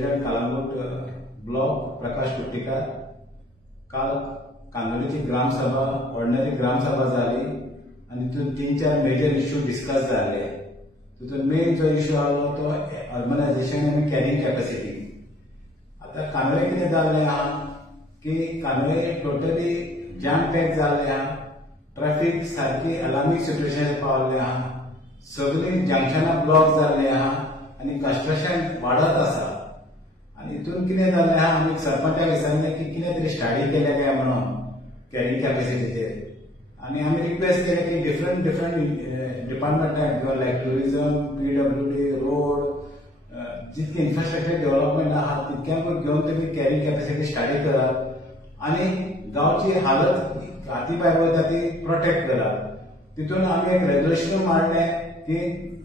President Calangute block प्रकाश कुट्टीकार। काल कांदोलीची ग्रामसभा ordinary ग्रामसभा जाली आणि तितून 3-4 मेजर इश्यू डिस्कस जाले। तितून मेन जो इश्यू आलो तो अर्बनायझेशन आणि कॅरिंग कॅपॅसिटी। आता कांदोळे कितें जाल्लें आहा की कांदोळे टोटली जाम पॅक जाल्लें आहा। ट्रॅफिक सारकी अलार्मिंग सिच्युएशन पावल्लें आहा। सगळीं जंक्शनां ब्लॉक जाल्लीं आहा आणि कंस्ट्रक्शन वाढत आसा। आणि हितून कितें जाल्लें आहा, आमी सरपंचाक विचारलें की कितें तरी स्टडी केल्या काय म्हणून कॅरिंग कॅपॅसिटीचेर। आणि आमी रिक्वेस्ट केलें की डिफरंट डिपार्टमेंटाक लायक टुरिझम, PWD, रोड, जितके इन्फ्रास्ट्रक्चर डेव्हलपमेंट आहा तितक्यांक घेवन तुमी कॅरिंग कॅपॅसिटी स्टडी करात आणि गांवची हालत हाती भायर वता ती प्रोटेक्ट करात। तितून आमी एक रेजोल्युशन मारलें की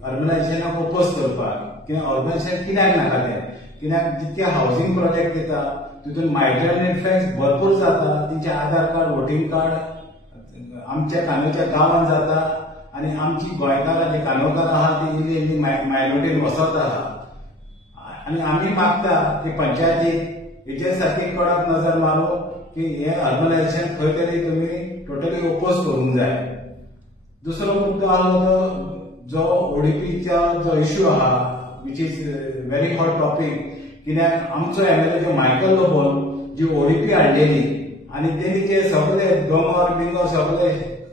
अर्बनायझेशनाक ओपोज करपाक। कित्याक अर्बनायझेशन कित्याक नाकालें, कित्याक जितके हावसिंग प्रोजेक्ट दिता तितून मायग्रंट इन्फ्लुएन्स भरपूर जाता। तेंचे आधार कार्ड, वोटिंग कार्ड आमच्या कांदोळच्या गांवांत जाता आणि आमची गोंयकारां जी कांदोळकार आहा ती इल्ली मायनॉरिटीन वसत आहा। आणि आमी मागता की पंचायतीक हेचेर सारकी कडक नजर मारू की हे अर्बनायझेशन खंय तरी तुमी टोटली ओपोज करूंक जाय। दुसरो मुद्दो आलो तो जो ओडीपीचा जो इश्यू आहा which is very hot topic. कित्याक आमचो MLA जो मायकल लोबोन जी ओडीपी हाडलेली आणि तेणीचे सगळे दोंगर बिंगर सगळे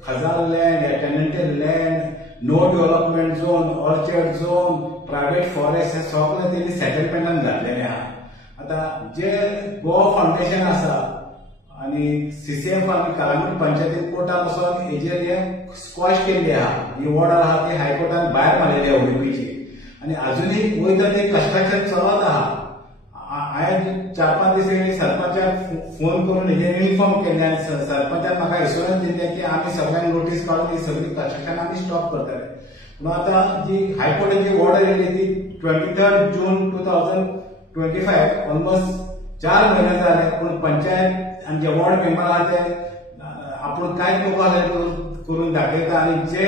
खजार land, tenanted land, no development zone, orchard zone, private forest हे सगळे तेणी सेटलमेंटान घातलेले आहा। आता जे गोवा फाउंडेशन आसा आणि CCF आणि कालांगूट पंचायतीन कोर्टान वचून हेजेर हे स्क्वॉश केल्ली आहा। ही ऑर्डर आहा ती हायकोर्टान भायर मारलेली आहा ओडीपीची आणि अजूनही वयता ते कंस्ट्रक्शन चलत आहा। हांवें 4-5 दीस पयलीं सरपंचाक फोन करून हेजेर इन्फॉर्म केलें आनी सरपंचान म्हाका एश्युरन्स दिलें की आमी सगळ्यांक नोटीस काडून ही सगळी कंस्ट्रक्शन आमी स्टॉप करतले। पूण आतां जी हायकोर्टाची ऑर्डर येयली ती 23 जून 2025 ऑलमोस्ट 4 म्हयने जाले। पूण पंचायत आणि जे वॉर्ड मेंबर आहा ते आपूण कांयच नको करून दाखयता आणि जे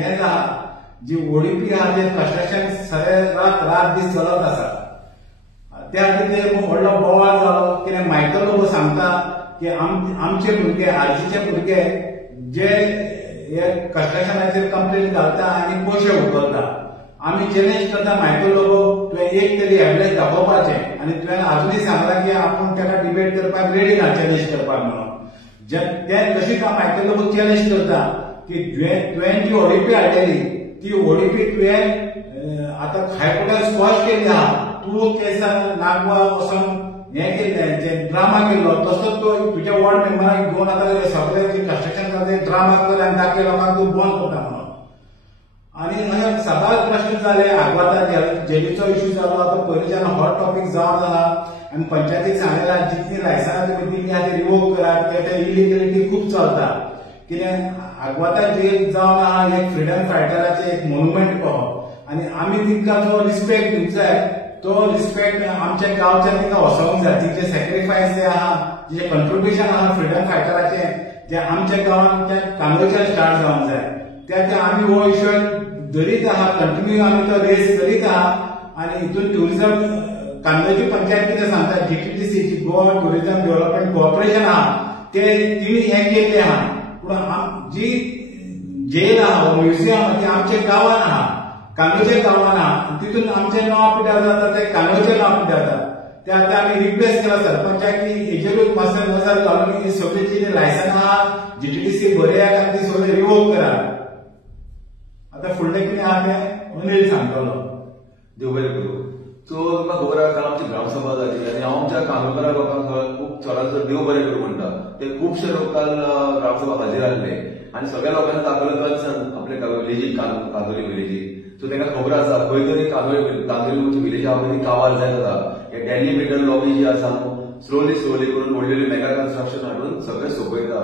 हें आहा जी ओडीपी आहा जे कंस्ट्रक्शन सरेरात रात दीस चलत आसा त्या खातीर व्हडलो बोवाळ जालो। कित्याक मायकल लोबो सांगता की आमचे भुरगे आरजीचे भुरगे जे हे कंस्ट्रक्शनाचेर कंप्लेन घालता आणि पयशे उखलता। आमी चॅलेंज करता मायकल लोबो तुवें एक तरी एविडन्स दाखोवपाचें आणि तुवें अजूनही सांगला की आपूण ताका डिबेट करपाक रेडी ना चॅलेंज करपाक म्हणून। ते तशीच मायकल लोबो चॅलेंज करता की तुवें जी ओडीपी हाडलेली ती ओडीपी तुवें आतां हायकोर्टान स्क्वॉश केल्ली आहा। तूं केसान नागवा वचून हें केल्लें जे ड्रामा केल्लो तसोच तो तुज्या वॉर्ड मेंबराक घेवन आतां सगळे कंस्ट्रक्शन करता ड्रामा केला आनी दाखय लोकांक तूं बंद करता म्हणून। आणि अशें सगळ्यात प्रश्न जाले आग्वाद जेलीचो इश्यू जालो। आतां पयलींच्यान हॉट टॉपिक जावन आहा आनी पंचायतीक सांगलेला जितली लायसनां तुमी दिल्ली आहा ती रिवोक करात कित्याक इलिगलिटी खूब चलता। कित्याक आग्वादा जेल जावन आहा एक फ्रीडम फायटराचे एक मोन्युमेंट कहो आणि आमी तिका जो रिस्पेक्ट दिवंक जाय तो रिस्पेक्ट आमच्या गांवच्यान तिका वसोवंक जाय। तिचे सॅक्रिफायस जे आहा जे कंट्रिब्युशन आहा फ्रीडम फायटराचे जे आमच्या गांवांत कांदोळच्यान स्टार्ट जावंक जाय त्या आमी हो इश्यू धरीत आहा, कंटिन्यू आमी तो रेस करीत आहा। आणि हितून ट्युरिझम कांदोळची पंचायत कितें सांगता GTDC जी गोवा टुरिझम डेव्हलपमेंट कॉर्पोरेशन आहा तिणी हें केल्लें आहा। पूण जी जेल आहा म्युझियम ती आमच्या गांवांत आहा, कांदोळच्या गांवांत आहा। तितून आमचें नांव पिड्यार जाता ते कांदोळचें नांव पिड्यार जाता। ते आतां आमी रिक्वेस्ट केला सरपंचाक की हेजेरूच मातसो नजर घालून ही सगळी जी लायसनां आहा GTDC बऱ्याक आनी ती सगळी रिवोक करात। आता फुडलें कितें आहा तें अनिल सांगतलो। देव बरें करूं। सो तुमकां खबर आहा काल आमची ग्रामसभा जाली आणि हांव आमच्या कांदोळकारा लोकांक खूब चडांचो देव बरें करूं म्हणटा। ते खुबशे लोक काल ग्रामसभा हाजीर आसले आणि सगळ्या लोकांनी दाखयलो कन्सर्न आपल्या विलेजीक कांदोळी विलेजीक। सो तांकां खबर आसा खंय तरी कांदोळी विलेज आहा पळय ती काबार जायत आसा। हे डेलिमिटर लॉबी जी आसा स्लोली करून व्हडली मेगा कन्स्ट्रक्शन हाडून सगळे सोंपयता।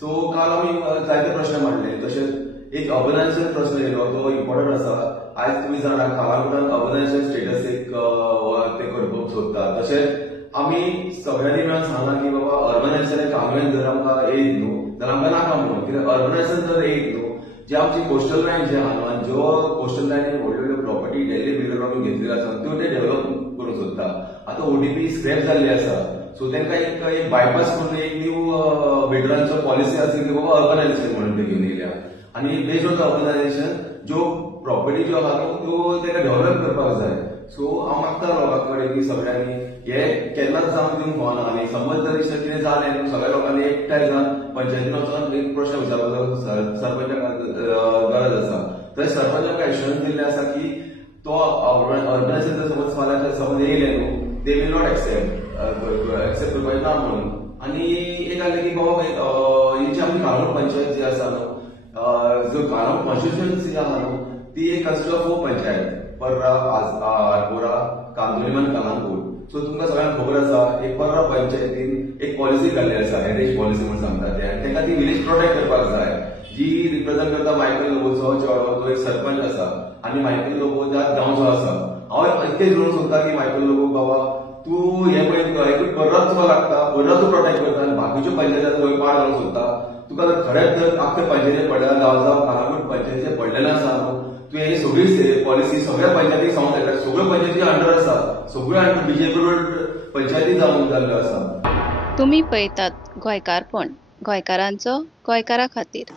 सो काल आमी जायते प्रश्न मांडले। तशेंच एक अर्बनायझेशन प्रश्न येयलो तो इम्पॉर्टंट आसा। आज तुम्ही जाणा कालांगुटान अर्बनायझेशन स्टेटस एक ते करपाक सोदता। तशेंच आमी सगळ्यांनी मेळून सांगला की बाबा अर्बनायझेशन कांदोळ्यान जर आमकां येयत न्हू जाल्यार आमकां नाका म्हणून। कित्याक अर्बनायझेशन जर येयत न्हू जे आमची कोस्टल लायन जे आहा ज्यो कोस्टल लायनीन व्हडल्यो व्हडल्यो प्रॉपर्टी प्रॉपर्टी डेली बिल्डरांनी घेतलेली आसा त्यो ते डेव्हलप करूंक सोदता. आता ओडीपी स्क्रॅप जाल्ली आसा, सो तांकां एक बायपास करून एक न्यू बिल्डरांचो पॉलिसी आसा की बाबा अर्बनायझेशन म्हणून ते घेवन येयल्या आणि बेस्ड ऑन द अर्बनायझेशन ज्यो प्रॉपर्टी ज्यो आहा त्यो ताका डेव्हलप करपाक जाय. सो हांव मागता लोकां कडेन की सगळ्यांनी हे केन्नाच जावन दिवंक फावना आनी समज जर अशें कितें जालें न्हू सगळ्या लोकांनी एकठांय जावन पंचायतीन वचून एक प्रश्न विचारपाचो सरपंचाक गरज आसा. थंय सरपंचाक एश्युरन्स दिल्लें आसा की तो अर्बनायझेशन समज फाल्यां समज येयलें न्हू दे वील नॉट एक्सेप्ट करपाचें ना म्हणून. आनी एक जालें की बाबा ही जी आमची काळोख पंचायत जी आसा न्हू जो काळोख कॉन्स्टिट्युएन्सी आहा न्हू ती एक कन्सिस्ट ऑफ 4 पंचायत पर्रा, आरपोरा, कांदोलीम आनी कलंगूट. सो तुमकां सगळ्यांक खबर आसा एक पर्रा पंचायतीन एक पॉलिसी काडली आसा, हेरिटेज पॉलिसी म्हणून सांगता ते, आनी ताका ती विलेज प्रोटेक्ट करपाक जाय. जी रिप्रेझेंट करता मायकल लोबोचो चेडो, तो एक सरपंच आसा आनी मायकल लोबो त्या गांवचो आसा. हांव इतकें जोडूंक सोदता की मायकल लोबो बाबा तूं हे पळय एकूच पर्राच तुका लागता, पर्रा तूं प्रोटेक्ट करता आनी बाकीच्यो पंचायती तुवें पाड घालूंक सोदता. तुका जर खरेंच जर आख्खे पंचायतीचे पडलें गांव कालांगूट पंचायतीचे पडलेलें आसा न्हू तुवें ही सगळी पॉलिसी सगळ्या पंचायतीक सांगूंक येता. सगळ्यो पंचायती अंडर आसा, सगळ्यो अंडर बीजेपी पंचायती जावन जाल्ल्यो आसा. तुम्ही पळयतात गोंयकारपण, गोंयकारांचो गोंयकारा खातीर.